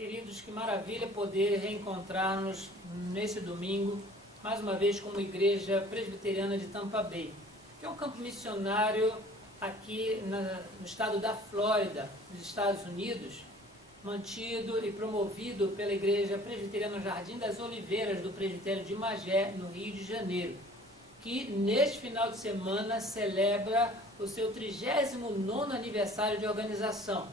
Queridos, que maravilha poder reencontrar-nos nesse domingo, mais uma vez como Igreja Presbiteriana de Tampa Bay, que é um campo missionário aqui no estado da Flórida, nos Estados Unidos, mantido e promovido pela Igreja Presbiteriana Jardim das Oliveiras do Presbitério de Magé, no Rio de Janeiro, que neste final de semana celebra o seu 39º aniversário de organização.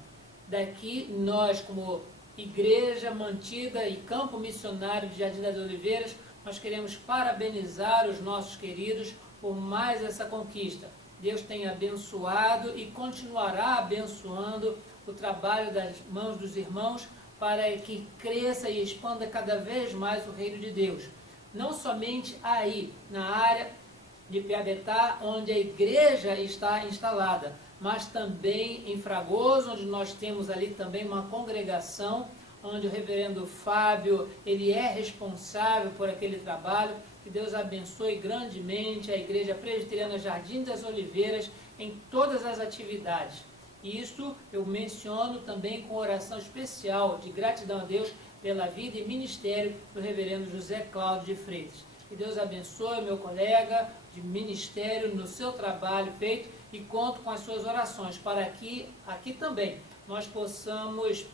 Daqui nós, como igreja mantida e campo missionário de Jardim das Oliveiras, nós queremos parabenizar os nossos queridos por mais essa conquista. Deus tem abençoado e continuará abençoando o trabalho das mãos dos irmãos para que cresça e expanda cada vez mais o reino de Deus. Não somente aí, na área de Piabetá, onde a igreja está instalada, mas também em Fragoso, onde nós temos ali também uma congregação, onde o reverendo Fábio, ele é responsável por aquele trabalho. Que Deus abençoe grandemente a Igreja Presbiteriana Jardim das Oliveiras em todas as atividades. Isso eu menciono também com oração especial de gratidão a Deus pela vida e ministério do reverendo José Cláudio de Freitas. Que Deus abençoe meu colega de ministério no seu trabalho feito e conto com as suas orações para que aqui também nós possamos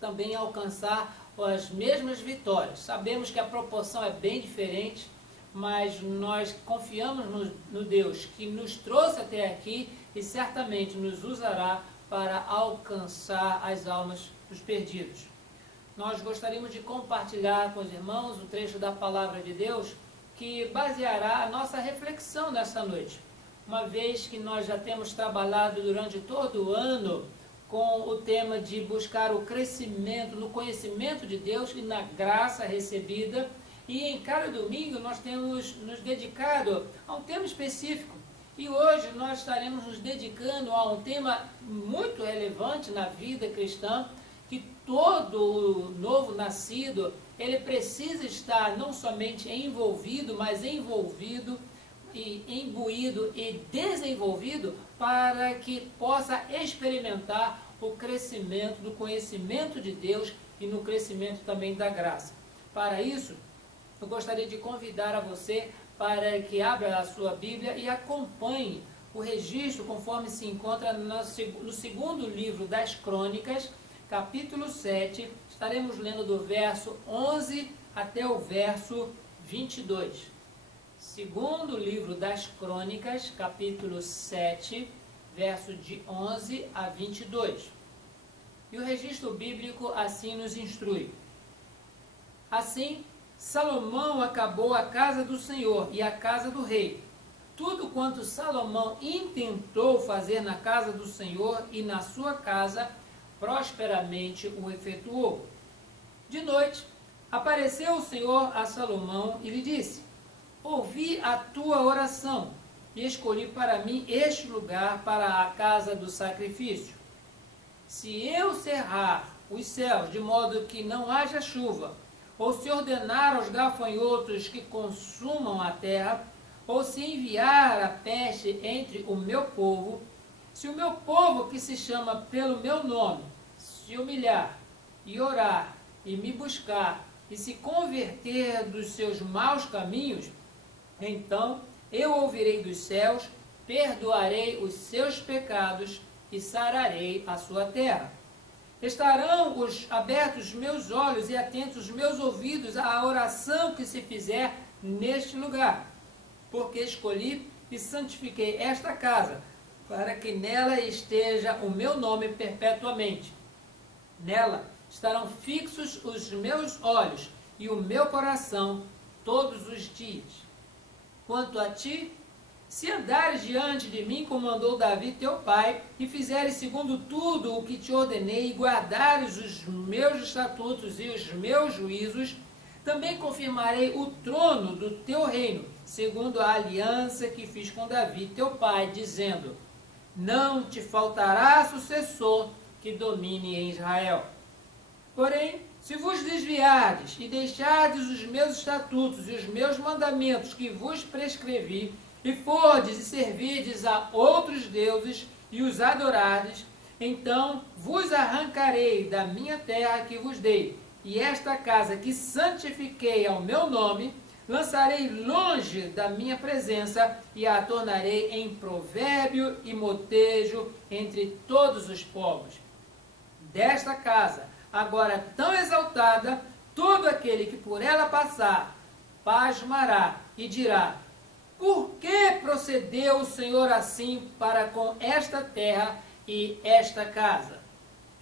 também alcançar as mesmas vitórias. Sabemos que a proporção é bem diferente, mas nós confiamos no Deus que nos trouxe até aqui e certamente nos usará para alcançar as almas dos perdidos. Nós gostaríamos de compartilhar com os irmãos um trecho da Palavra de Deus que baseará a nossa reflexão nessa noite. Uma vez que nós já temos trabalhado durante todo o ano com o tema de buscar o crescimento no conhecimento de Deus e na graça recebida, e em cada domingo nós temos nos dedicado a um tema específico. E hoje nós estaremos nos dedicando a um tema muito relevante na vida cristã, que todo novo nascido, ele precisa estar não somente envolvido, mas envolvido e imbuído e desenvolvido para que possa experimentar o crescimento do conhecimento de Deus e no crescimento também da graça. Para isso, eu gostaria de convidar a você para que abra a sua Bíblia e acompanhe o registro conforme se encontra no segundo livro das Crônicas, capítulo 7, estaremos lendo do verso 11 até o verso 22. Segundo livro das Crônicas, capítulo 7, verso de 11 a 22. E o registro bíblico assim nos instrui. Assim, Salomão acabou a casa do Senhor e a casa do rei. Tudo quanto Salomão intentou fazer na casa do Senhor e na sua casa, prosperamente o efetuou. De noite, apareceu o Senhor a Salomão e lhe disse: ouvi a tua oração e escolhi para mim este lugar para a casa do sacrifício. Se eu cerrar os céus de modo que não haja chuva, ou se ordenar aos gafanhotos que consumam a terra, ou se enviar a peste entre o meu povo, se o meu povo que se chama pelo meu nome se humilhar e orar e me buscar e se converter dos seus maus caminhos, então eu ouvirei dos céus, perdoarei os seus pecados e sararei a sua terra. Estarão abertos os meus olhos e atentos os meus ouvidos à oração que se fizer neste lugar, porque escolhi e santifiquei esta casa, para que nela esteja o meu nome perpetuamente. Nela estarão fixos os meus olhos e o meu coração todos os dias. Quanto a ti, se andares diante de mim, como andou Davi teu pai, e fizeres segundo tudo o que te ordenei, e guardares os meus estatutos e os meus juízos, também confirmarei o trono do teu reino, segundo a aliança que fiz com Davi teu pai, dizendo: não te faltará sucessor que domine em Israel. Porém, se vos desviardes e deixardes os meus estatutos e os meus mandamentos que vos prescrevi, e fordes e servirdes a outros deuses e os adorardes, então vos arrancarei da minha terra que vos dei, e esta casa que santifiquei ao meu nome, lançarei longe da minha presença, e a tornarei em provérbio e motejo entre todos os povos. Desta casa, agora tão exaltada, todo aquele que por ela passar, pasmará e dirá: por que procedeu o Senhor assim para com esta terra e esta casa?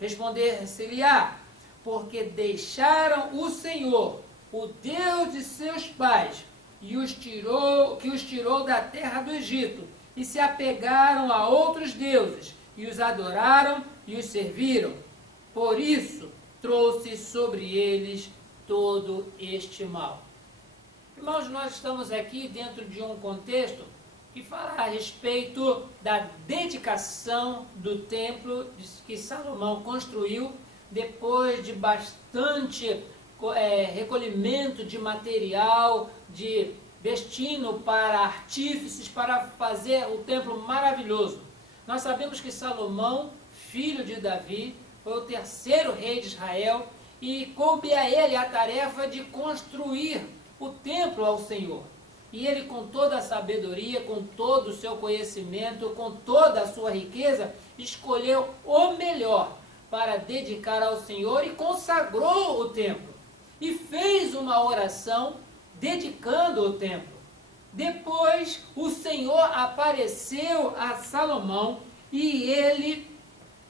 Responder-se-lhe-á: porque deixaram o Senhor, o Deus de seus pais, que os tirou da terra do Egito, e se apegaram a outros deuses, e os adoraram e os serviram. Por isso trouxe sobre eles todo este mal. Irmãos, nós estamos aqui dentro de um contexto que fala a respeito da dedicação do templo que Salomão construiu depois de bastante recolhimento de material, de destino para artífices, para fazer o templo maravilhoso. Nós sabemos que Salomão, filho de Davi, foi o terceiro rei de Israel e coube a ele a tarefa de construir o templo ao Senhor. E ele, com toda a sabedoria, com todo o seu conhecimento, com toda a sua riqueza, escolheu o melhor para dedicar ao Senhor e consagrou o templo. E fez uma oração dedicando o templo. Depois, o Senhor apareceu a Salomão e ele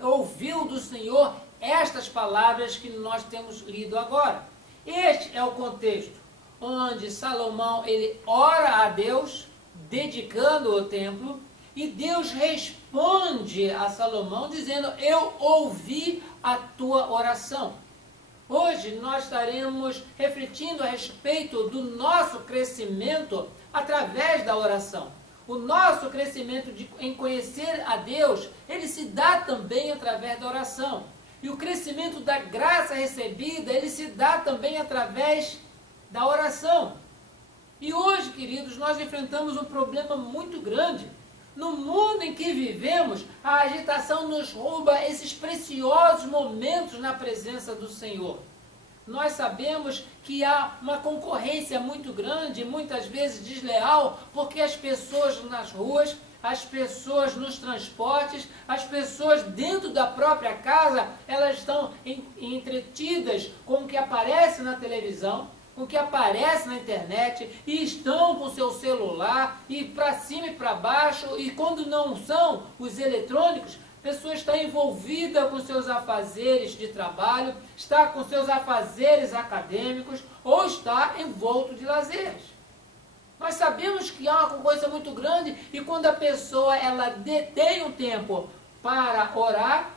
ouviu do Senhor estas palavras que nós temos lido agora. Este é o contexto onde Salomão ele ora a Deus, dedicando o templo, e Deus responde a Salomão dizendo: eu ouvi a tua oração. Hoje nós estaremos refletindo a respeito do nosso crescimento através da oração. O nosso crescimento em conhecer a Deus, ele se dá também através da oração. E o crescimento da graça recebida, ele se dá também através da oração. E hoje, queridos, nós enfrentamos um problema muito grande. No mundo em que vivemos, a agitação nos rouba esses preciosos momentos na presença do Senhor. Nós sabemos que há uma concorrência muito grande, muitas vezes desleal, porque as pessoas nas ruas, as pessoas nos transportes, as pessoas dentro da própria casa, elas estão entretidas com o que aparece na televisão, com o que aparece na internet, e estão com seu celular, e para cima e para baixo, e quando não são os eletrônicos, a pessoa está envolvida com seus afazeres de trabalho, está com seus afazeres acadêmicos, ou está envolto de lazeres. Nós sabemos que há uma concorrência muito grande, e quando a pessoa ela detém um tempo para orar,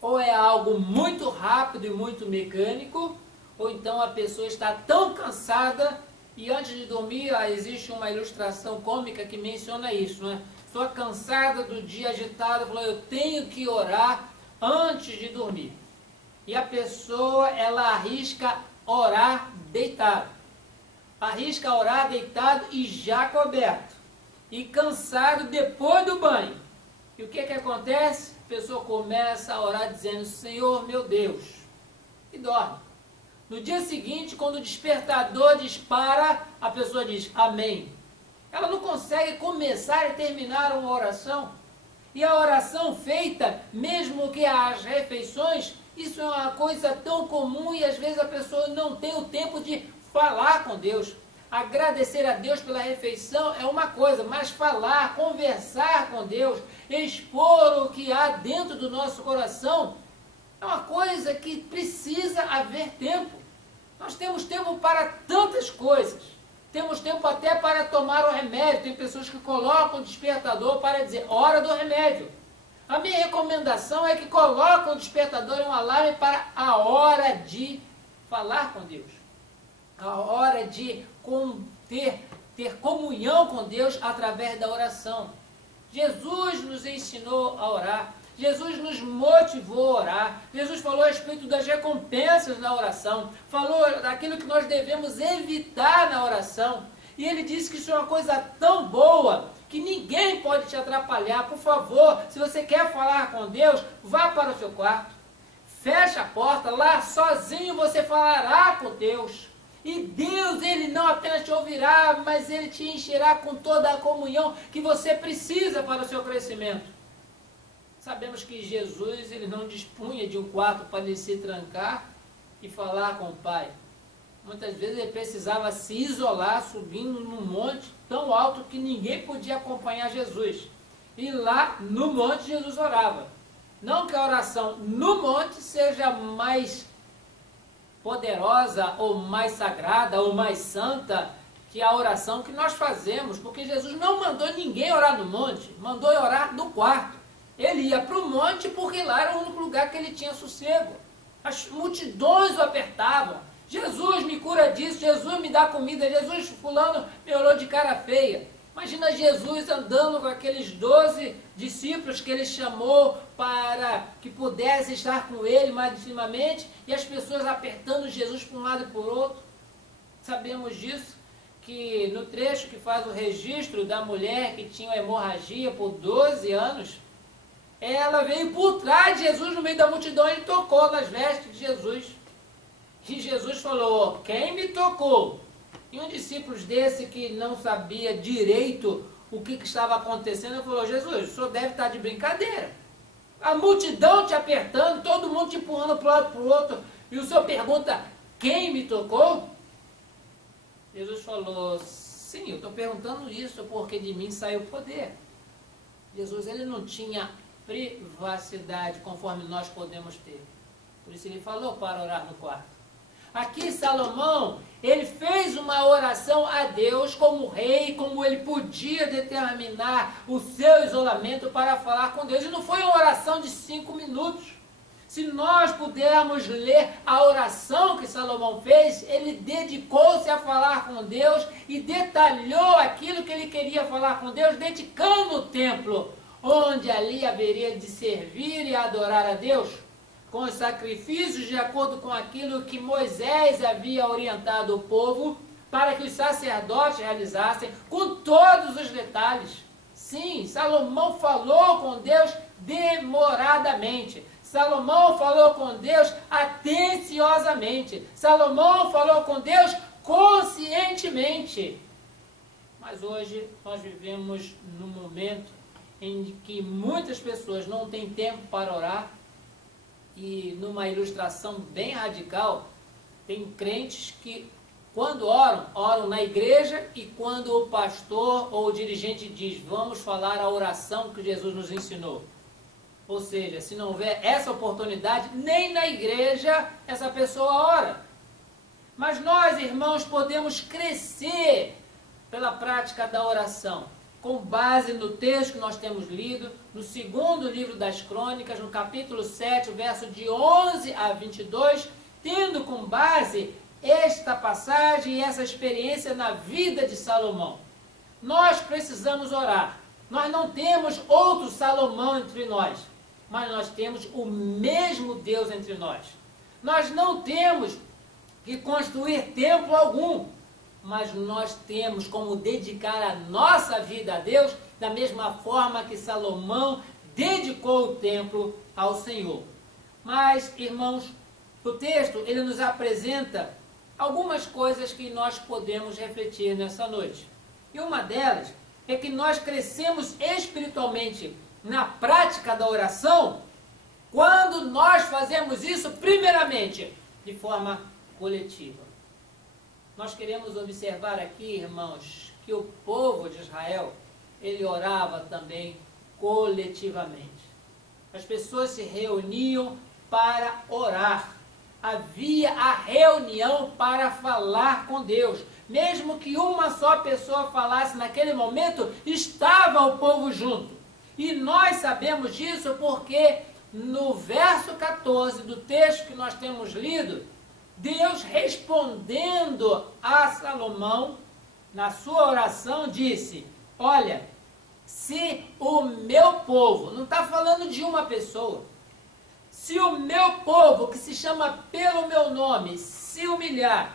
ou é algo muito rápido e muito mecânico, ou então a pessoa está tão cansada, e antes de dormir existe uma ilustração cômica que menciona isso, não é? Estou cansada do dia agitado, falou, eu tenho que orar antes de dormir. E a pessoa, ela arrisca orar deitado. Arrisca orar deitado e já coberto. E cansado depois do banho. E o que acontece? A pessoa começa a orar dizendo, Senhor meu Deus, e dorme. No dia seguinte, quando o despertador dispara, a pessoa diz, amém. Ela não consegue começar e terminar uma oração. E a oração feita, mesmo que as refeições, isso é uma coisa tão comum e às vezes a pessoa não tem o tempo de falar com Deus. Agradecer a Deus pela refeição é uma coisa, mas falar, conversar com Deus, expor o que há dentro do nosso coração, é uma coisa que precisa haver tempo. Nós temos tempo para tantas coisas. Temos tempo até para tomar o remédio. Tem pessoas que colocam o despertador para dizer, hora do remédio. A minha recomendação é que coloquem o despertador em um alarme para a hora de falar com Deus. A hora de ter comunhão com Deus através da oração. Jesus nos ensinou a orar. Jesus nos motivou a orar. Jesus falou a respeito das recompensas na oração. Falou daquilo que nós devemos evitar na oração. E ele disse que isso é uma coisa tão boa que ninguém pode te atrapalhar. Por favor, se você quer falar com Deus, vá para o seu quarto, feche a porta, lá sozinho você falará com Deus. E Deus, Ele não apenas te ouvirá, mas Ele te encherá com toda a comunhão que você precisa para o seu crescimento. Sabemos que Jesus, Ele não dispunha de um quarto para ele se trancar e falar com o Pai. Muitas vezes ele precisava se isolar, subindo num monte tão alto que ninguém podia acompanhar Jesus. E lá no monte Jesus orava. Não que a oração no monte seja mais poderosa, ou mais sagrada, ou mais santa que a oração que nós fazemos, porque Jesus não mandou ninguém orar no monte, mandou orar no quarto. Ele ia para o monte porque lá era o único lugar que ele tinha sossego. As multidões o apertavam. Jesus me cura disso, Jesus me dá comida, Jesus fulano me olhou de cara feia. Imagina Jesus andando com aqueles 12 discípulos que ele chamou para que pudesse estar com ele mais intimamente, e as pessoas apertando Jesus para um lado e por outro. Sabemos disso, que no trecho que faz o registro da mulher que tinha hemorragia por 12 anos, ela veio por trás de Jesus no meio da multidão e tocou nas vestes de Jesus. E Jesus falou: quem me tocou? E um discípulo desse que não sabia direito o que estava acontecendo, ele falou: Jesus, o senhor deve estar de brincadeira. A multidão te apertando, todo mundo te empurrando para um lado e para o outro, e o senhor pergunta: quem me tocou? Jesus falou: sim, eu estou perguntando isso porque de mim saiu o poder. Jesus, ele não tinha privacidade conforme nós podemos ter. Por isso ele falou para orar no quarto. Aqui Salomão, ele fez uma oração a Deus como rei, como ele podia determinar o seu isolamento para falar com Deus. E não foi uma oração de 5 minutos. Se nós pudermos ler a oração que Salomão fez, ele dedicou-se a falar com Deus e detalhou aquilo que ele queria falar com Deus, dedicando o templo, onde ali haveria de servir e adorar a Deus, com os sacrifícios de acordo com aquilo que Moisés havia orientado o povo, para que os sacerdotes realizassem, com todos os detalhes. Sim, Salomão falou com Deus demoradamente. Salomão falou com Deus atenciosamente. Salomão falou com Deus conscientemente. Mas hoje nós vivemos num momento em que muitas pessoas não têm tempo para orar. E numa ilustração bem radical, tem crentes que quando oram, oram na igreja, e quando o pastor ou o dirigente diz: vamos falar a oração que Jesus nos ensinou. Ou seja, se não houver essa oportunidade, nem na igreja essa pessoa ora. Mas nós, irmãos, podemos crescer pela prática da oração, com base no texto que nós temos lido, no segundo livro das Crônicas, no capítulo 7, verso de 11 a 22, tendo como base esta passagem e essa experiência na vida de Salomão. Nós precisamos orar. Nós não temos outro Salomão entre nós, mas nós temos o mesmo Deus entre nós. Nós não temos que construir templo algum, mas nós temos como dedicar a nossa vida a Deus da mesma forma que Salomão dedicou o templo ao Senhor. Mas, irmãos, o texto ele nos apresenta algumas coisas que nós podemos refletir nessa noite. E uma delas é que nós crescemos espiritualmente na prática da oração quando nós fazemos isso, primeiramente, de forma coletiva. Nós queremos observar aqui, irmãos, que o povo de Israel, ele orava também coletivamente. As pessoas se reuniam para orar. Havia a reunião para falar com Deus. Mesmo que uma só pessoa falasse naquele momento, estava o povo junto. E nós sabemos disso porque no verso 14 do texto que nós temos lido, Deus respondendo a Salomão, na sua oração, disse: olha, se o meu povo, não está falando de uma pessoa, se o meu povo, que se chama pelo meu nome, se humilhar,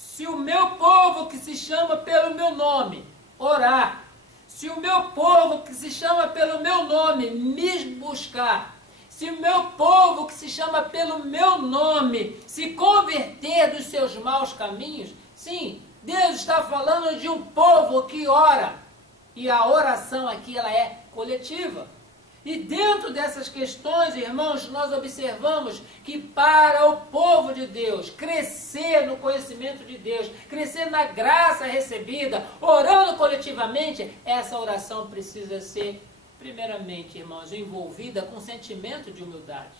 Se o meu povo que se chama pelo meu nome orar, se o meu povo que se chama pelo meu nome me buscar, se o meu povo que se chama pelo meu nome se converter dos seus maus caminhos, sim, Deus está falando de um povo que ora. E a oração aqui ela é coletiva. E dentro dessas questões, irmãos, nós observamos que para o povo de Deus crescer no conhecimento de Deus, crescer na graça recebida, orando coletivamente, essa oração precisa ser, primeiramente, irmãos, envolvida com sentimento de humildade.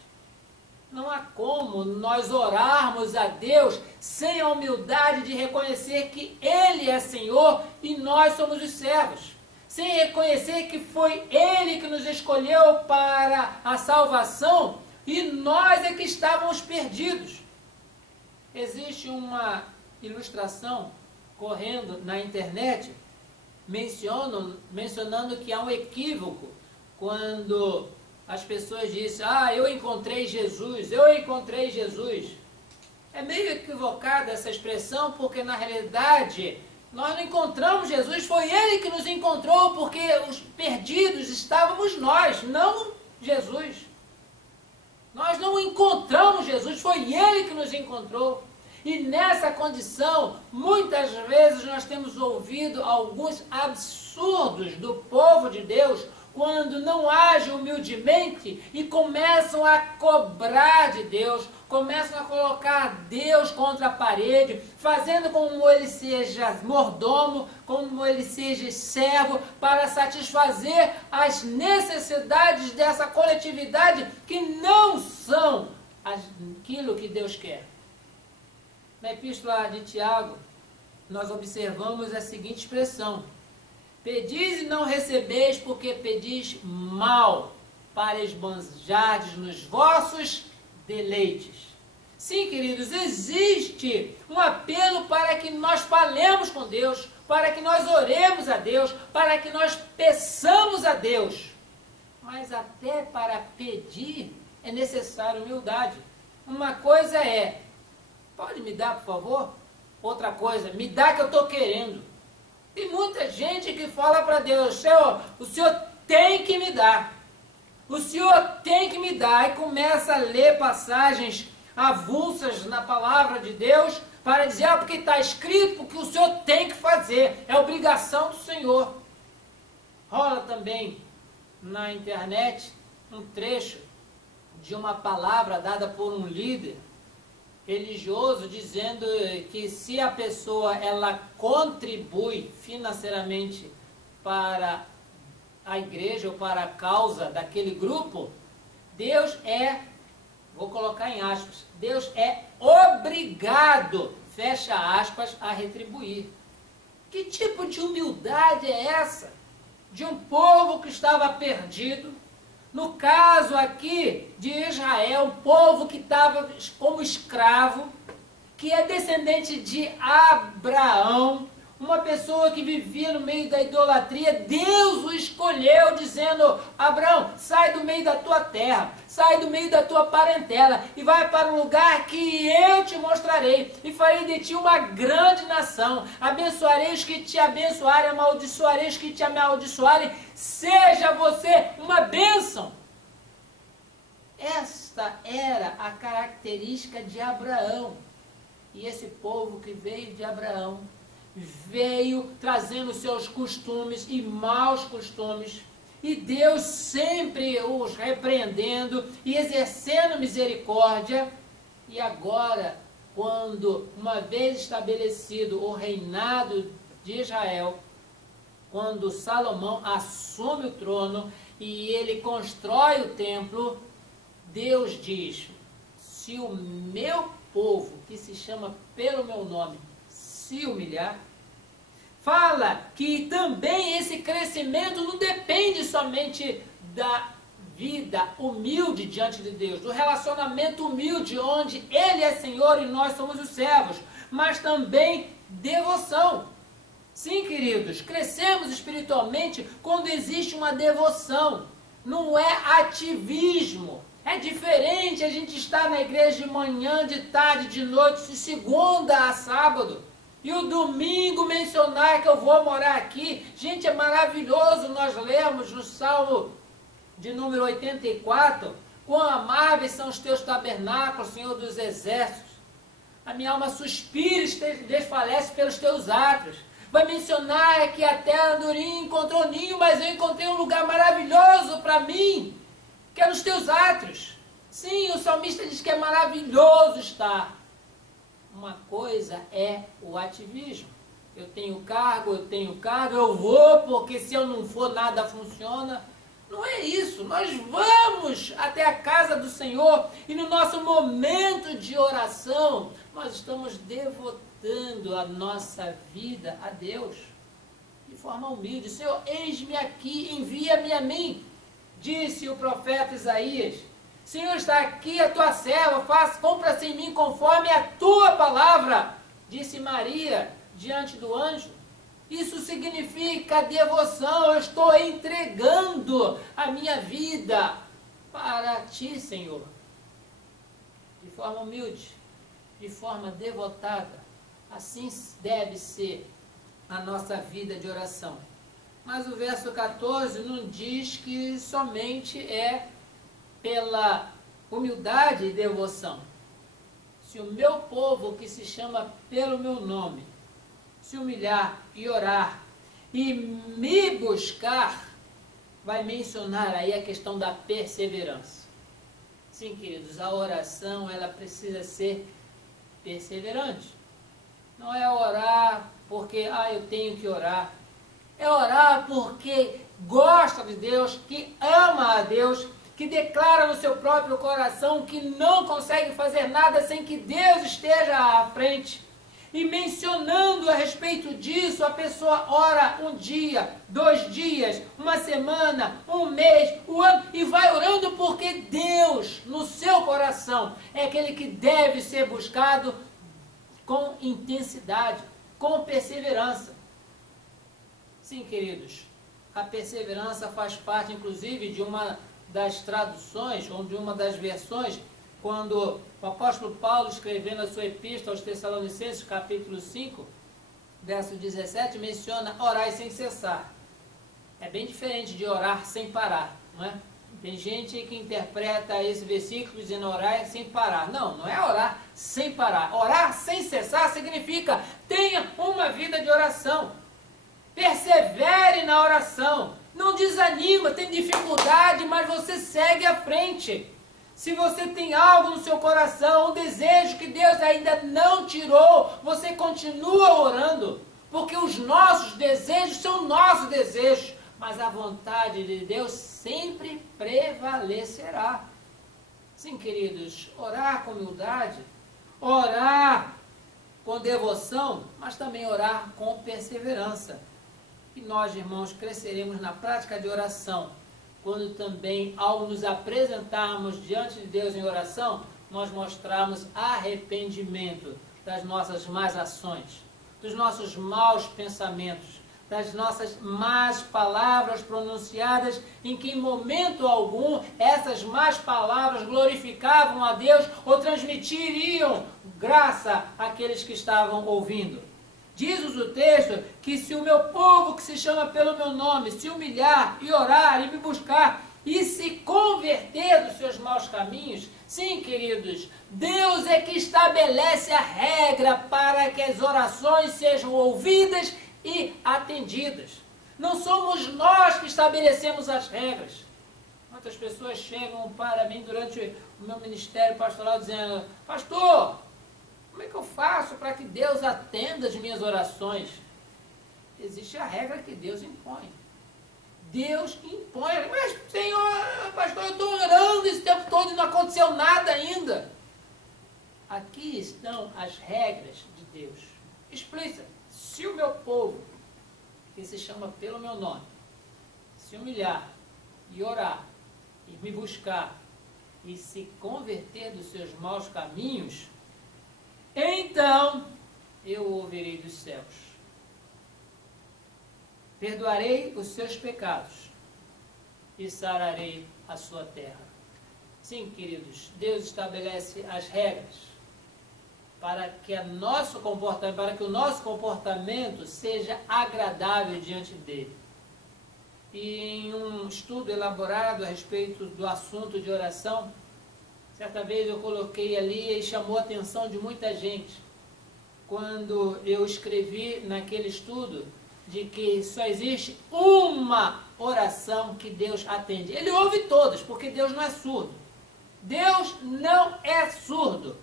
Não há como nós orarmos a Deus sem a humildade de reconhecer que Ele é Senhor e nós somos os servos. Sem reconhecer que foi Ele que nos escolheu para a salvação e nós é que estávamos perdidos. Existe uma ilustração correndo na internet mencionando que há um equívoco quando as pessoas dizem: eu encontrei Jesus, eu encontrei Jesus. É meio equivocada essa expressão, porque na realidade nós não encontramos Jesus, foi Ele que nos encontrou, porque os perdidos estávamos nós, não Jesus. Nós não encontramos Jesus, foi Ele que nos encontrou. E nessa condição, muitas vezes nós temos ouvido alguns absurdos do povo de Deus, quando não agem humildemente e começam a cobrar de Deus, começam a colocar Deus contra a parede, fazendo como ele seja mordomo, como ele seja servo, para satisfazer as necessidades dessa coletividade que não são aquilo que Deus quer. Na epístola de Tiago, nós observamos a seguinte expressão: pedis e não recebeis, porque pedis mal, para esbanjardes nos vossos deleites. Sim, queridos, existe um apelo para que nós falemos com Deus, para que nós oremos a Deus, para que nós peçamos a Deus. Mas até para pedir é necessário humildade. Uma coisa é: pode me dar, por favor? Outra coisa: me dá que eu estou querendo. Tem muita gente que fala para Deus: Senhor, o Senhor tem que me dar. O Senhor tem que me dar. E começa a ler passagens avulsas na palavra de Deus para dizer: porque está escrito, porque o Senhor tem que fazer. É obrigação do Senhor. Rola também na internet um trecho de uma palavra dada por um líder religioso, dizendo que se a pessoa ela contribui financeiramente para a igreja ou para a causa daquele grupo, Deus é, vou colocar em aspas, Deus é obrigado, fecha aspas, a retribuir. Que tipo de humildade é essa? De um povo que estava perdido, no caso aqui de Israel, um povo que estava como escravo, que é descendente de Abraão, uma pessoa que vivia no meio da idolatria. Deus o escolheu dizendo: Abraão, sai do meio da tua terra, sai do meio da tua parentela e vai para um lugar que eu te mostrarei e farei de ti uma grande nação. Abençoarei os que te abençoarem, amaldiçoarei os que te amaldiçoarem. Seja você uma bênção. Esta era a característica de Abraão. E esse povo que veio de Abraão veio trazendo seus costumes e maus costumes, e Deus sempre os repreendendo e exercendo misericórdia. E agora, quando uma vez estabelecido o reinado de Israel, quando Salomão assume o trono e ele constrói o templo, Deus diz: se o meu povo, que se chama pelo meu nome, se humilhar, fala que também esse crescimento não depende somente da vida humilde diante de Deus, do relacionamento humilde onde Ele é Senhor e nós somos os servos, mas também devoção. Sim, queridos, crescemos espiritualmente quando existe uma devoção, não é ativismo. É diferente a gente estar na igreja de manhã, de tarde, de noite, de segunda a sábado. E o domingo mencionar que eu vou morar aqui. Gente, é maravilhoso. Nós lemos no Salmo de número 84, quão amáveis são os teus tabernáculos, Senhor dos exércitos. A minha alma suspira e desfalece pelos teus átrios. Vai mencionar que a terra do Urim encontrou ninho, mas eu encontrei um lugar maravilhoso para mim, que é nos teus átrios. Sim, o salmista diz que é maravilhoso estar. Uma coisa é o ativismo. Eu tenho cargo, eu vou, porque se eu não for, nada funciona. Não é isso. Nós vamos até a casa do Senhor e no nosso momento de oração, nós estamos devotando a nossa vida a Deus de forma humilde. Senhor, eis-me aqui, envia-me a mim, disse o profeta Isaías. Senhor, está aqui a tua serva, cumpra-se em mim conforme a tua palavra, disse Maria diante do anjo. Isso significa devoção. Eu estou entregando a minha vida para ti, Senhor. De forma humilde, de forma devotada. Assim deve ser a nossa vida de oração. Mas o verso 14 não diz que somente é pela humildade e devoção. Se o meu povo, que se chama pelo meu nome, se humilhar e orar e me buscar, vai mencionar aí a questão da perseverança. Sim, queridos, a oração, ela precisa ser perseverante. Não é orar porque, eu tenho que orar. É orar porque gosta de Deus, que ama a Deus, que declara no seu próprio coração que não consegue fazer nada sem que Deus esteja à frente. E mencionando a respeito disso, a pessoa ora um dia, 2 dias, uma semana, um mês, um ano, e vai orando porque Deus, no seu coração, é aquele que deve ser buscado com intensidade, com perseverança. Sim, queridos, a perseverança faz parte, inclusive, de uma das traduções, ou de uma das versões, quando o apóstolo Paulo, escrevendo a sua epístola aos Tessalonicenses, capítulo 5, verso 17, menciona orar sem cessar. É bem diferente de orar sem parar, não é? Tem gente que interpreta esse versículo dizendo orar sem parar. Não, não é orar sem parar. Orar sem cessar significa tenha uma vida de oração. Persevere na oração. Não desanima, tem dificuldade, mas você segue à frente. Se você tem algo no seu coração, um desejo que Deus ainda não tirou, você continua orando. Porque os nossos desejos são nossos desejos. Mas a vontade de Deus sempre prevalecerá. Sim, queridos, orar com humildade, orar com devoção, mas também orar com perseverança. E nós, irmãos, cresceremos na prática de oração, quando também, ao nos apresentarmos diante de Deus em oração, nós mostrarmos arrependimento das nossas más ações, dos nossos maus pensamentos, das nossas más palavras pronunciadas, em que em momento algum essas más palavras glorificavam a Deus ou transmitiriam graça àqueles que estavam ouvindo. Diz-nos o texto que se o meu povo, que se chama pelo meu nome, se humilhar e orar e me buscar e se converter dos seus maus caminhos, sim, queridos, Deus é que estabelece a regra para que as orações sejam ouvidas e atendidas. Não somos nós que estabelecemos as regras. Muitas pessoas chegam para mim durante o meu ministério pastoral dizendo: pastor, como é que eu faço para que Deus atenda as minhas orações? Existe a regra que Deus impõe. Deus impõe. Mas, Senhor, pastor, eu estou orando esse tempo todo e não aconteceu nada ainda. Aqui estão as regras de Deus. Explícita. Se o meu povo, que se chama pelo meu nome, se humilhar e orar e me buscar e se converter dos seus maus caminhos, então eu ouvirei dos céus, perdoarei os seus pecados e sararei a sua terra. Sim, queridos, Deus estabelece as regras. para que o nosso comportamento seja agradável diante dele. E em um estudo elaborado a respeito do assunto de oração, certa vez eu coloquei ali e chamou a atenção de muita gente, quando eu escrevi naquele estudo de que só existe uma oração que Deus atende. Ele ouve todas, porque Deus não é surdo. Deus não é surdo.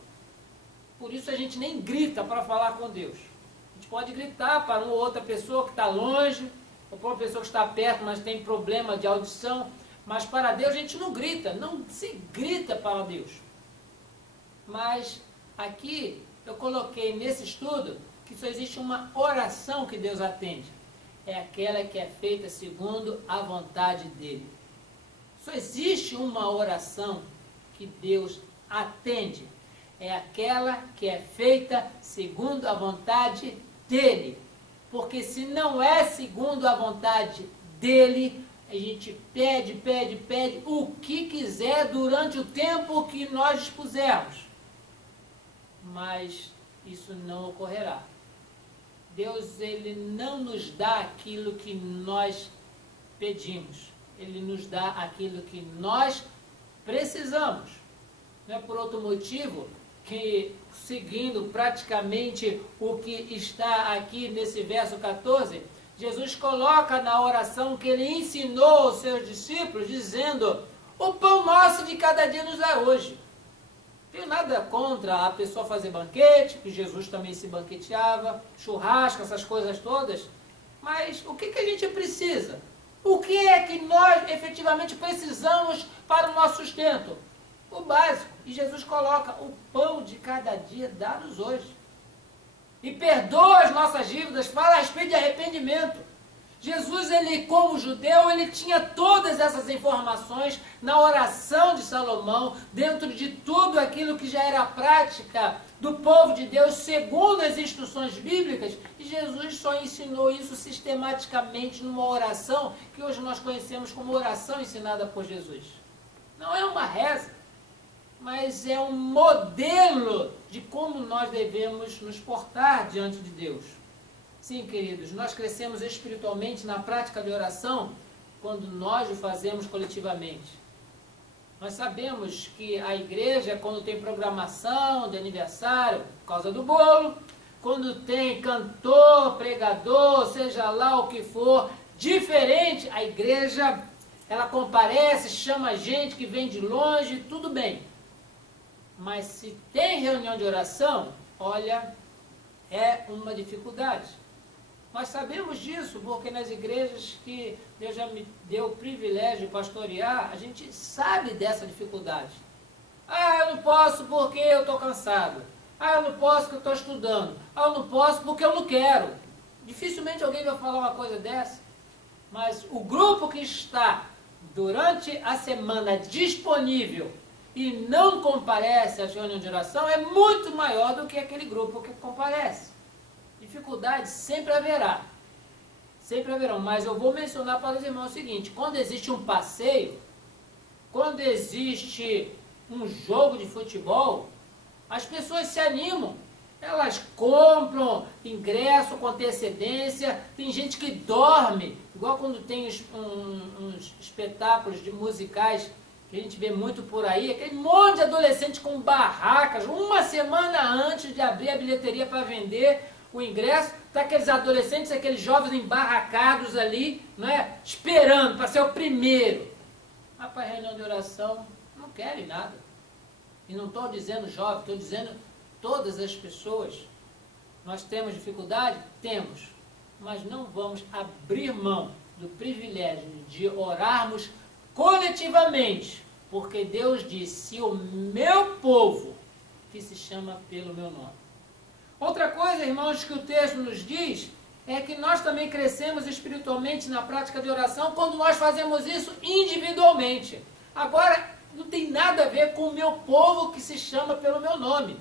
Por isso a gente nem grita para falar com Deus. A gente pode gritar para uma ou outra pessoa que está longe, ou para uma pessoa que está perto, mas tem problema de audição. Mas para Deus a gente não grita, não se grita para Deus. Mas aqui eu coloquei nesse estudo que só existe uma oração que Deus atende. É aquela que é feita segundo a vontade dele. Só existe uma oração que Deus atende. É aquela que é feita segundo a vontade dele. Porque se não é segundo a vontade dele, a gente pede o que quiser durante o tempo que nós dispusermos. Mas isso não ocorrerá. Deus, ele não nos dá aquilo que nós pedimos. Ele nos dá aquilo que nós precisamos. Não é por outro motivo que, seguindo praticamente o que está aqui nesse verso 14, Jesus coloca na oração que ele ensinou aos seus discípulos, dizendo: o pão nosso de cada dia nos dá hoje. Não tenho nada contra a pessoa fazer banquete, que Jesus também se banqueteava, churrasco, essas coisas todas, mas o que a gente precisa? O que é que nós efetivamente precisamos para o nosso sustento? O básico. E Jesus coloca: o pão de cada dia dá-nos hoje. E perdoa as nossas dívidas, fala a respeito de arrependimento. Jesus, ele como judeu, ele tinha todas essas informações na oração de Salomão, dentro de tudo aquilo que já era a prática do povo de Deus, segundo as instruções bíblicas, e Jesus só ensinou isso sistematicamente numa oração que hoje nós conhecemos como oração ensinada por Jesus. Não é uma reza, mas é um modelo de como nós devemos nos portar diante de Deus. Sim, queridos, nós crescemos espiritualmente na prática de oração quando nós o fazemos coletivamente. Nós sabemos que a igreja, quando tem programação de aniversário, por causa do bolo, quando tem cantor, pregador, seja lá o que for, diferente, a igreja, ela comparece, chama gente que vem de longe, tudo bem. Mas se tem reunião de oração, olha, é uma dificuldade. Nós sabemos disso, porque nas igrejas que Deus já me deu o privilégio de pastorear, a gente sabe dessa dificuldade. Ah, eu não posso porque eu estou cansado. Ah, eu não posso porque eu estou estudando. Ah, eu não posso porque eu não quero. Dificilmente alguém vai falar uma coisa dessa. Mas o grupo que está durante a semana disponível e não comparece às reuniões de oração é muito maior do que aquele grupo que comparece. Dificuldades sempre haverá. Sempre haverão. Mas eu vou mencionar para os irmãos o seguinte: quando existe um passeio, quando existe um jogo de futebol, as pessoas se animam. Elas compram ingresso com antecedência. Tem gente que dorme, igual quando tem uns espetáculos de musicais que a gente vê muito por aí, aquele monte de adolescente com barracas, uma semana antes de abrir a bilheteria para vender o ingresso, tá aqueles adolescentes, aqueles jovens embarracados ali, não é? Esperando para ser o primeiro. Mas para a reunião de oração não querem nada. E não estou dizendo jovem, estou dizendo todas as pessoas. Nós temos dificuldade? Temos. Mas não vamos abrir mão do privilégio de orarmos coletivamente, porque Deus disse: se o meu povo, que se chama pelo meu nome. Outra coisa, irmãos, que o texto nos diz, é que nós também crescemos espiritualmente na prática de oração quando nós fazemos isso individualmente. Agora, não tem nada a ver com o meu povo que se chama pelo meu nome.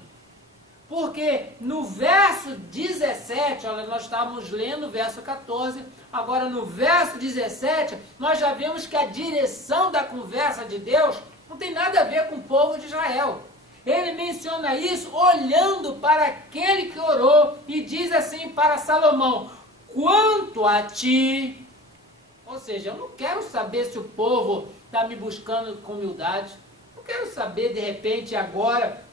Porque no verso 17, olha, nós estávamos lendo o verso 14, agora no verso 17, nós já vemos que a direção da conversa de Deus não tem nada a ver com o povo de Israel. ele menciona isso olhando para aquele que orou e diz assim para Salomão: quanto a ti, ou seja, eu não quero saber se o povo está me buscando com humildade, não quero saber de repente agora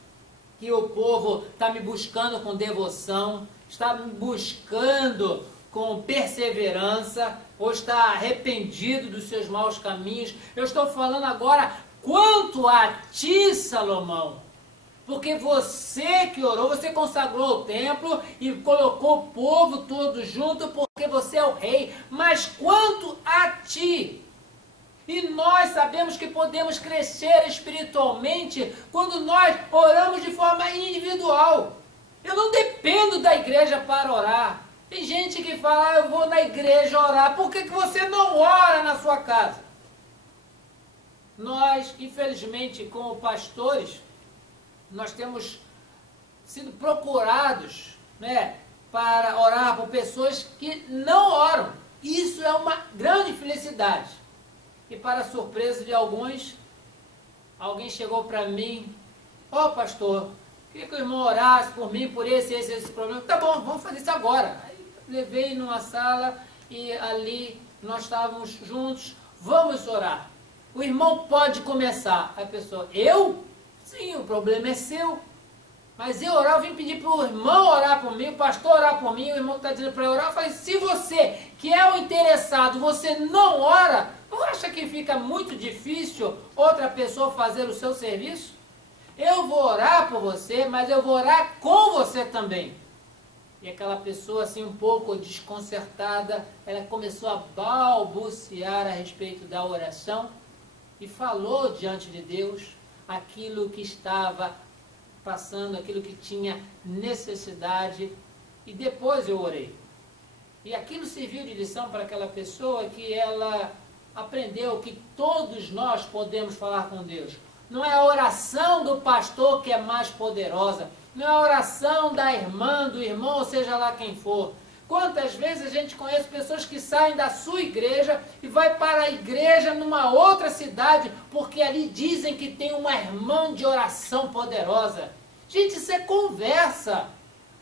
que o povo está me buscando com devoção, está me buscando com perseverança, ou está arrependido dos seus maus caminhos. Eu estou falando agora quanto a ti, Salomão. Porque você que orou, você consagrou o templo e colocou o povo todo junto, porque você é o rei. Mas quanto a ti? E nós sabemos que podemos crescer espiritualmente quando nós oramos de forma individual. Eu não dependo da igreja para orar. Tem gente que fala: eu vou na igreja orar. Por que você não ora na sua casa? Nós, infelizmente, como pastores, nós temos sido procurados, né, para orar por pessoas que não oram. Isso é uma grande felicidade. E para surpresa de alguns, alguém chegou para mim: ó, pastor, queria que o irmão orasse por mim, por esse problema. Tá bom, vamos fazer isso agora. Aí levei numa sala e ali nós estávamos juntos. Vamos orar. O irmão pode começar. A pessoa: eu? Sim, o problema é seu. Mas eu orar, eu vim pedir para o irmão orar por mim, o pastor orar por mim, o irmão está dizendo para eu orar. Eu falei: se você, que é o interessado, você não ora, não acha que fica muito difícil outra pessoa fazer o seu serviço? Eu vou orar por você, mas eu vou orar com você também. E aquela pessoa, assim, um pouco desconcertada, ela começou a balbuciar a respeito da oração e falou diante de Deus aquilo que estava passando, aquilo que tinha necessidade, e depois eu orei. E aquilo serviu de lição para aquela pessoa, que ela aprendeu que todos nós podemos falar com Deus. Não é a oração do pastor que é mais poderosa, não é a oração da irmã, do irmão, ou seja lá quem for. Quantas vezes a gente conhece pessoas que saem da sua igreja e vai para a igreja numa outra cidade, porque ali dizem que tem uma irmã de oração poderosa. Gente, isso é conversa.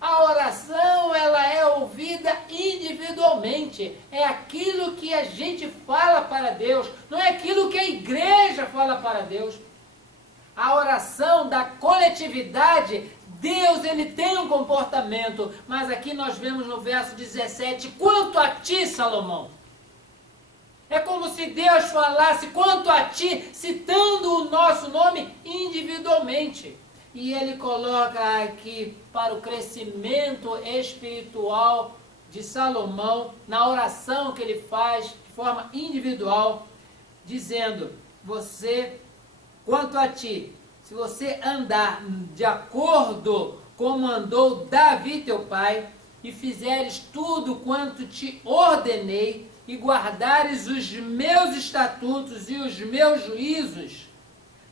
A oração, ela é ouvida individualmente. É aquilo que a gente fala para Deus, não é aquilo que a igreja fala para Deus. A oração da coletividade, Deus, ele tem um comportamento, mas aqui nós vemos no verso 17, quanto a ti, Salomão. É como se Deus falasse quanto a ti, citando o nosso nome individualmente. E ele coloca aqui para o crescimento espiritual de Salomão, na oração que ele faz de forma individual, dizendo: você, quanto a ti, se você andar de acordo como andou Davi teu pai, e fizeres tudo quanto te ordenei, e guardares os meus estatutos e os meus juízos,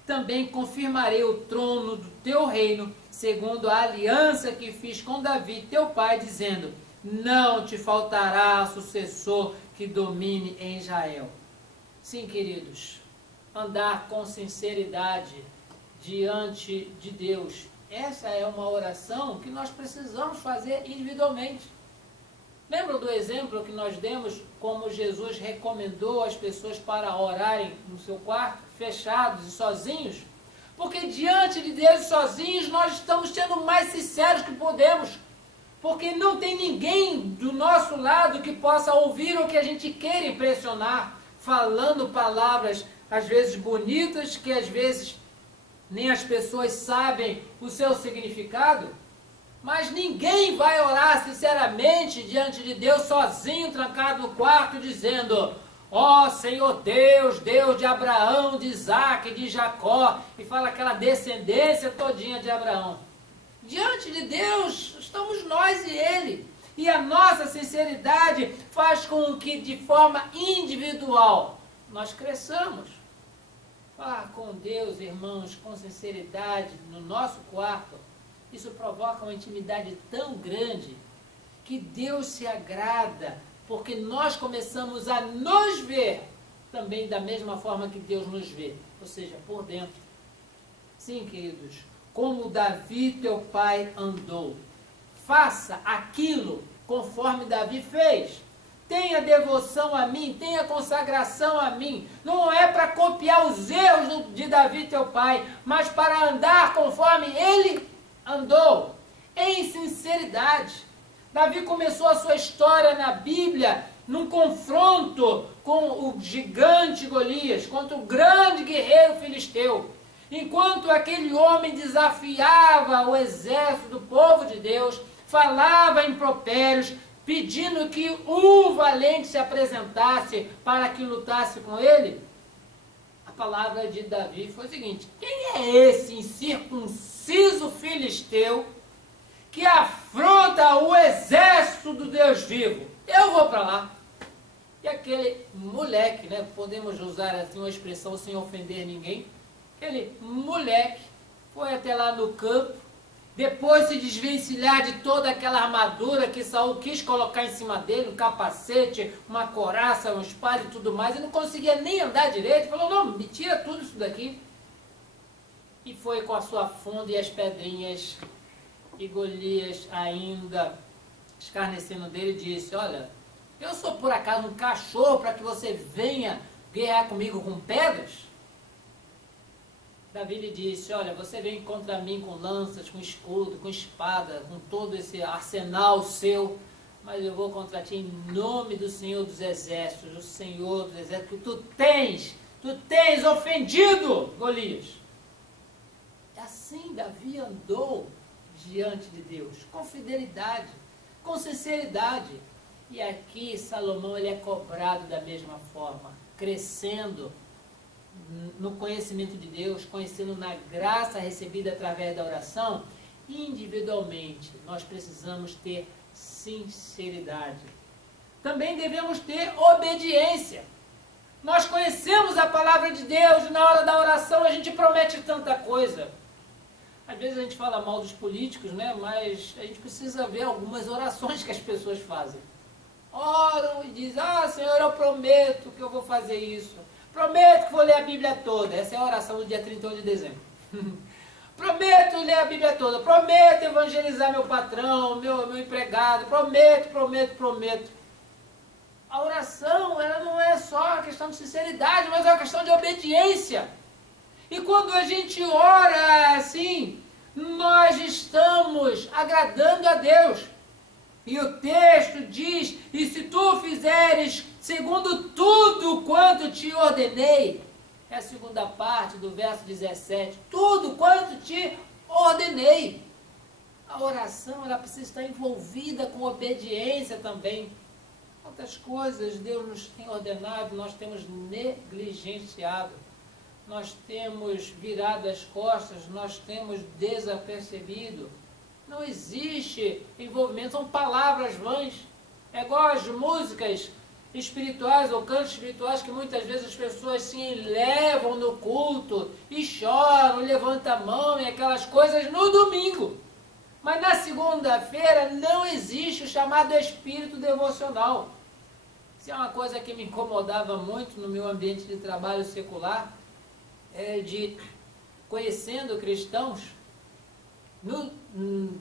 também confirmarei o trono do teu reino, segundo a aliança que fiz com Davi teu pai, dizendo: não te faltará sucessor que domine em Israel. Sim, queridos, andar com sinceridade diante de Deus, essa é uma oração que nós precisamos fazer individualmente. Lembram do exemplo que nós demos, como Jesus recomendou as pessoas para orarem no seu quarto, fechados e sozinhos? Porque diante de Deus sozinhos nós estamos sendo o mais sinceros que podemos, porque não tem ninguém do nosso lado que possa ouvir o que a gente queira impressionar, falando palavras às vezes bonitas, que às vezes nem as pessoas sabem o seu significado. Mas ninguém vai orar sinceramente diante de Deus sozinho, trancado no quarto, dizendo: ó Senhor Deus, Deus de Abraão, de Isaac, de Jacó, e fala aquela descendência todinha de Abraão. Diante de Deus estamos nós e Ele. E a nossa sinceridade faz com que, de forma individual, nós cresçamos. Falar com Deus, irmãos, com sinceridade, no nosso quarto, isso provoca uma intimidade tão grande que Deus se agrada, porque nós começamos a nos ver também da mesma forma que Deus nos vê, ou seja, por dentro. Sim, queridos, como Davi teu pai andou. Faça aquilo conforme Davi fez. Tenha devoção a mim, tenha consagração a mim. Não é para copiar os erros de Davi teu pai, mas para andar conforme ele andou, em sinceridade. Davi começou a sua história na Bíblia num confronto com o gigante Golias, contra o grande guerreiro filisteu. Enquanto aquele homem desafiava o exército do povo de Deus, falava impropérios, pedindo que um valente se apresentasse para que lutasse com ele, a palavra de Davi foi o seguinte: quem é esse incircunciso filisteu que afronta o exército do Deus vivo? Eu vou para lá. E aquele moleque, né, podemos usar assim uma expressão sem ofender ninguém, aquele moleque foi até lá no campo, depois se desvencilhar de toda aquela armadura que Saul quis colocar em cima dele, um capacete, uma couraça, uma espada e tudo mais, e não conseguia nem andar direito, falou: não, me tira tudo isso daqui. E foi com a sua funda e as pedrinhas, e Golias, ainda escarnecendo dele, disse: olha, eu sou por acaso um cachorro para que você venha guerrear comigo com pedras? Davi lhe disse: olha, você vem contra mim com lanças, com escudo, com espada, com todo esse arsenal seu, mas eu vou contra ti em nome do Senhor dos Exércitos, do Senhor dos Exércitos, que tu tens ofendido, Golias. Assim Davi andou diante de Deus, com fidelidade, com sinceridade. E aqui Salomão ele é cobrado da mesma forma, crescendo no conhecimento de Deus, conhecendo na graça recebida através da oração. Individualmente nós precisamos ter sinceridade. Também devemos ter obediência. Nós conhecemos a palavra de Deus e na hora da oração a gente promete tanta coisa. Às vezes a gente fala mal dos políticos, né? Mas a gente precisa ver algumas orações que as pessoas fazem. Oram e dizem: ah, Senhor, eu prometo que eu vou fazer isso. Prometo que vou ler a Bíblia toda. Essa é a oração do dia 31 de dezembro. Prometo ler a Bíblia toda. Prometo evangelizar meu patrão, meu empregado. Prometo. A oração, ela não é só uma questão de sinceridade, mas é uma questão de obediência. E quando a gente ora assim, nós estamos agradando a Deus. E o texto diz: e se tu fizeres segundo tudo quanto te ordenei, é a segunda parte do verso 17, tudo quanto te ordenei. A oração, ela precisa estar envolvida com obediência também. Quantas coisas Deus nos tem ordenado, nós temos negligenciado, nós temos virado as costas, nós temos desapercebido. Não existe envolvimento, são palavras vãs. É igual as músicas espirituais ou cantos espirituais que muitas vezes as pessoas se elevam no culto e choram, levantam a mão e aquelas coisas no domingo. Mas na segunda-feira não existe o chamado espírito devocional. Isso é uma coisa que me incomodava muito no meu ambiente de trabalho secular, de conhecendo cristãos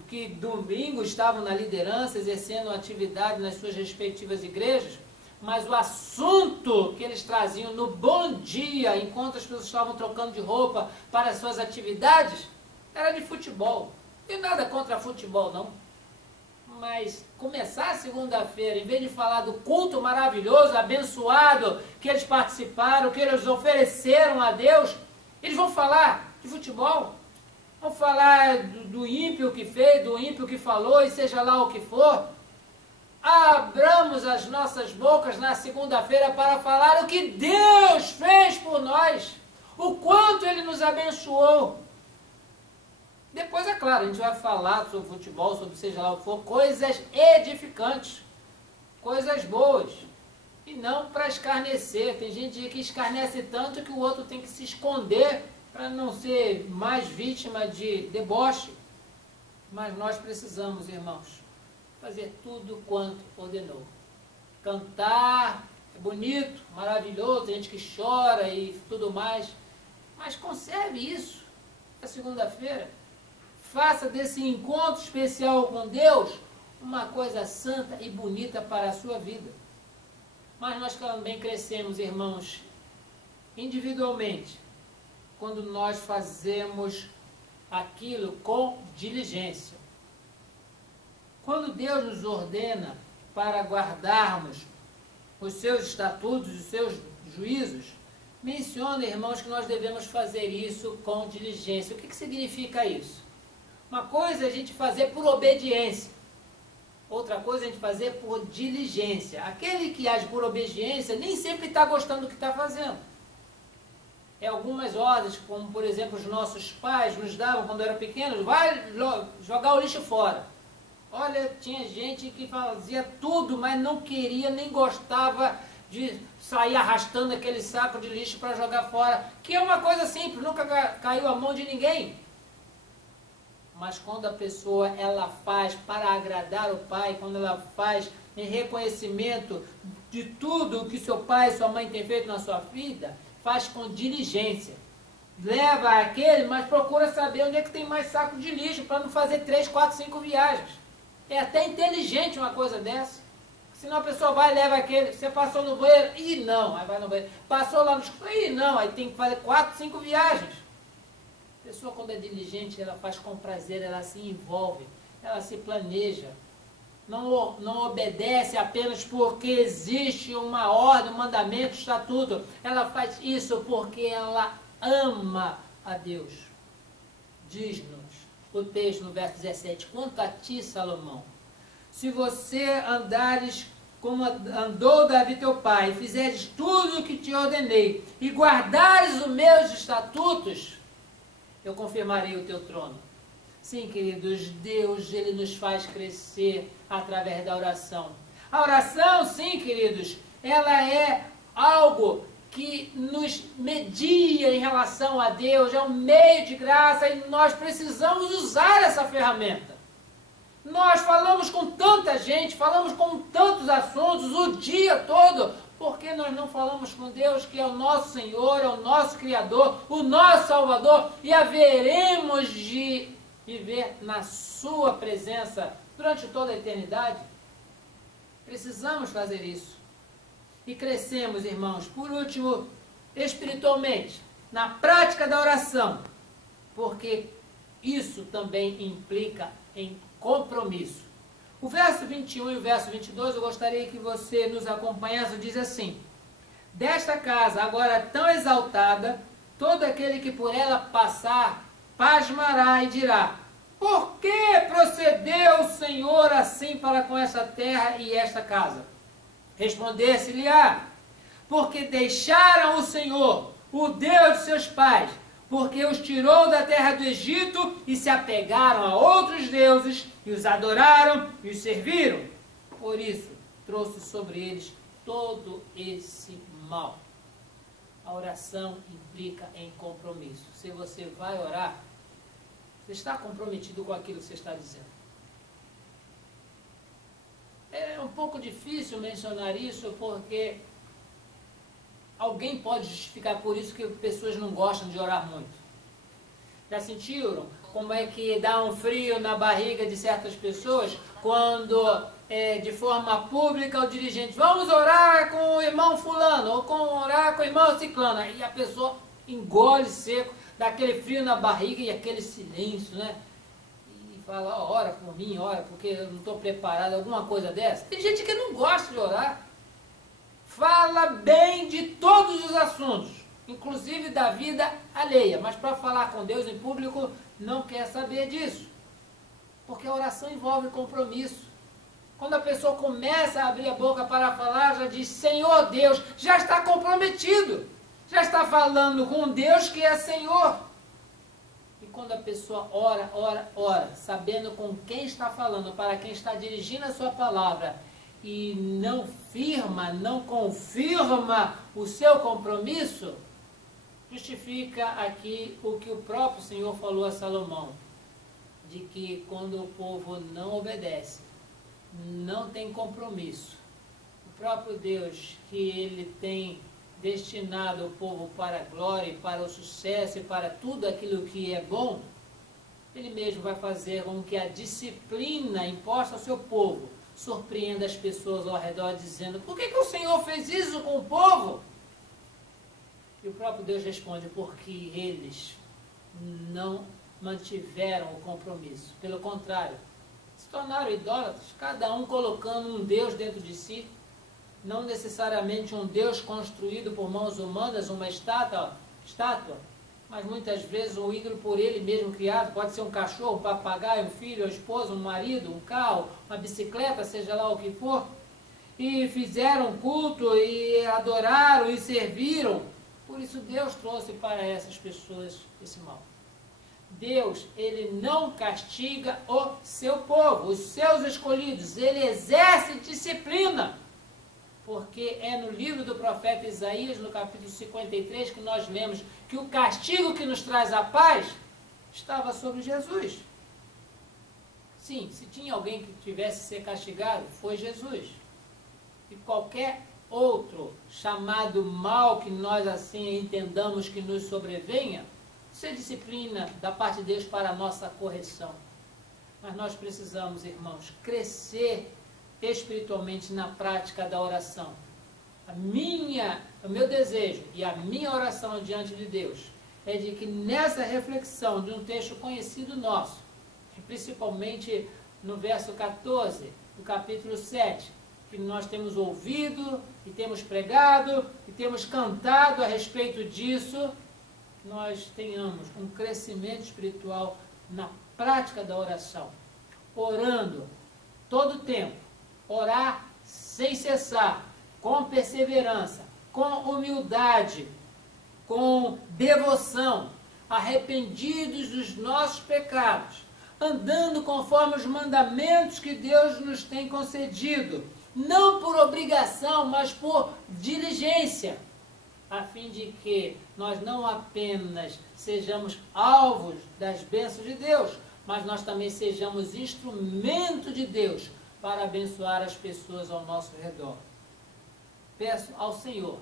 que domingo estavam na liderança, exercendo atividade nas suas respectivas igrejas, mas o assunto que eles traziam no bom dia, enquanto as pessoas estavam trocando de roupa para as suas atividades, era de futebol. E nada contra futebol, não. Mas começar a segunda-feira, em vez de falar do culto maravilhoso, abençoado, que eles participaram, que eles ofereceram a Deus, eles vão falar de futebol. Vão falar do ímpio que fez, do ímpio que falou, e seja lá o que for. Abramos as nossas bocas na segunda-feira para falar o que Deus fez por nós, o quanto Ele nos abençoou. Depois, é claro, a gente vai falar sobre futebol, sobre seja lá o que for, coisas edificantes, coisas boas, e não para escarnecer. Tem gente que escarnece tanto que o outro tem que se esconder para não ser mais vítima de deboche. Mas nós precisamos, irmãos, fazer tudo quanto ordenou. Cantar é bonito, maravilhoso, tem gente que chora e tudo mais, mas conserve isso na segunda-feira. faça desse encontro especial com Deus uma coisa santa e bonita para a sua vida. Mas nós também crescemos, irmãos, individualmente, quando nós fazemos aquilo com diligência. Quando Deus nos ordena para guardarmos os seus estatutos, os seus juízos, menciona, irmãos, que nós devemos fazer isso com diligência. O que significa isso? Uma coisa é a gente fazer por obediência, outra coisa é a gente fazer por diligência. Aquele que age por obediência nem sempre está gostando do que está fazendo. Algumas ordens, como por exemplo os nossos pais nos davam quando eram pequenos, vai jogar o lixo fora. Olha, tinha gente que fazia tudo, mas não queria nem gostava de sair arrastando aquele saco de lixo para jogar fora, que é uma coisa simples, nunca caiu a mão de ninguém. Mas quando a pessoa ela faz para agradar o pai, quando ela faz em reconhecimento de tudo o que seu pai e sua mãe têm feito na sua vida, faz com diligência. Leva aquele, mas procura saber onde é que tem mais saco de lixo para não fazer 3, 4, 5 viagens. É até inteligente uma coisa dessa. Senão a pessoa vai e leva aquele, você passou no banheiro, ih não, aí vai no banheiro. Passou lá no escuro, ih não, aí tem que fazer 4, 5 viagens. A pessoa quando é diligente, ela faz com prazer, ela se envolve, ela se planeja. Não obedece apenas porque existe uma ordem, um mandamento, um estatuto. Ela faz isso porque ela ama a Deus. Diz-nos o texto no verso 17, quanto a ti, Salomão, se você andares como andou Davi teu pai, e fizeres tudo o que te ordenei, e guardares os meus estatutos, eu confirmarei o teu trono. Sim, queridos, Deus, Ele nos faz crescer através da oração. A oração, sim, queridos, ela é algo que nos media em relação a Deus, é um meio de graça e nós precisamos usar essa ferramenta. Nós falamos com tanta gente, falamos com tantos assuntos o dia todo, por que nós não falamos com Deus que é o nosso Senhor, é o nosso Criador, o nosso Salvador e haveremos de viver na sua presença durante toda a eternidade? Precisamos fazer isso. E crescemos, irmãos, por último, espiritualmente, na prática da oração, porque isso também implica em compromisso. O verso 21 e o verso 22, eu gostaria que você nos acompanhasse, diz assim: desta casa, agora tão exaltada, todo aquele que por ela passar, pasmará e dirá, por que procedeu o Senhor assim para com esta terra e esta casa? Responder-se-lhe-á, porque deixaram o Senhor, o Deus de seus pais, porque os tirou da terra do Egito e se apegaram a outros deuses e os adoraram e os serviram. Por isso, trouxe sobre eles todo esse mal. A oração implica em compromisso. Se você vai orar, você está comprometido com aquilo que você está dizendo. É um pouco difícil mencionar isso porque alguém pode justificar por isso que pessoas não gostam de orar muito. Já sentiram como é que dá um frio na barriga de certas pessoas quando, de forma pública, o dirigente, vamos orar com o irmão fulano, ou orar com o irmão ciclano, e a pessoa engole seco, dá aquele frio na barriga e aquele silêncio, né? E fala, oh, ora por mim, ora, porque eu não estou preparado, alguma coisa dessa. Tem gente que não gosta de orar. Fala bem de todos os assuntos, inclusive da vida alheia, mas para falar com Deus em público não quer saber disso, porque a oração envolve compromisso. Quando a pessoa começa a abrir a boca para falar, já diz, Senhor Deus, já está comprometido, já está falando com Deus que é Senhor. E quando a pessoa ora, sabendo com quem está falando, para quem está dirigindo a sua palavra, e não firma, não confirma o seu compromisso, justifica aqui o que o próprio Senhor falou a Salomão, de que quando o povo não obedece, não tem compromisso, o próprio Deus, que Ele tem destinado o povo para a glória, para o sucesso e para tudo aquilo que é bom, Ele mesmo vai fazer com que a disciplina imposta ao seu povo surpreenda as pessoas ao redor, dizendo: por que o Senhor fez isso com o povo? E o próprio Deus responde: porque eles não mantiveram o compromisso. Pelo contrário, se tornaram idólatras, cada um colocando um Deus dentro de si, não necessariamente um Deus construído por mãos humanas, uma estátua, mas muitas vezes um ídolo por ele mesmo criado, pode ser um cachorro, um papagaio, um filho, uma esposa, um marido, um carro, uma bicicleta, seja lá o que for, e fizeram culto, e adoraram, e serviram. Por isso Deus trouxe para essas pessoas esse mal. Deus, ele não castiga o seu povo, os seus escolhidos, ele exerce disciplina. Porque é no livro do profeta Isaías, no capítulo 53, que nós lemos que o castigo que nos traz a paz estava sobre Jesus. Sim, se tinha alguém que tivesse que ser castigado, foi Jesus. E qualquer outro chamado mal que nós assim entendamos que nos sobrevenha, isso é disciplina da parte de Deus para a nossa correção. Mas nós precisamos, irmãos, crescer espiritualmente na prática da oração. O meu desejo e a minha oração diante de Deus é de que nessa reflexão de um texto conhecido nosso, principalmente no verso 14 do capítulo 7, que nós temos ouvido e temos pregado e temos cantado a respeito disso, nós tenhamos um crescimento espiritual na prática da oração, orando todo o tempo, orar sem cessar, com perseverança, com humildade, com devoção, arrependidos dos nossos pecados, andando conforme os mandamentos que Deus nos tem concedido, não por obrigação, mas por diligência, a fim de que nós não apenas sejamos alvos das bênçãos de Deus, mas nós também sejamos instrumento de Deus para abençoar as pessoas ao nosso redor. Peço ao Senhor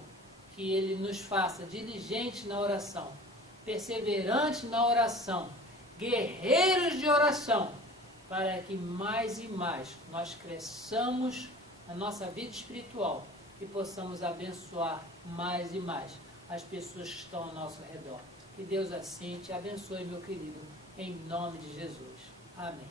que Ele nos faça diligentes na oração, perseverantes na oração, guerreiros de oração, para que mais e mais nós cresçamos na nossa vida espiritual e possamos abençoar mais e mais as pessoas que estão ao nosso redor. Que Deus assim te abençoe, meu querido, em nome de Jesus. Amém.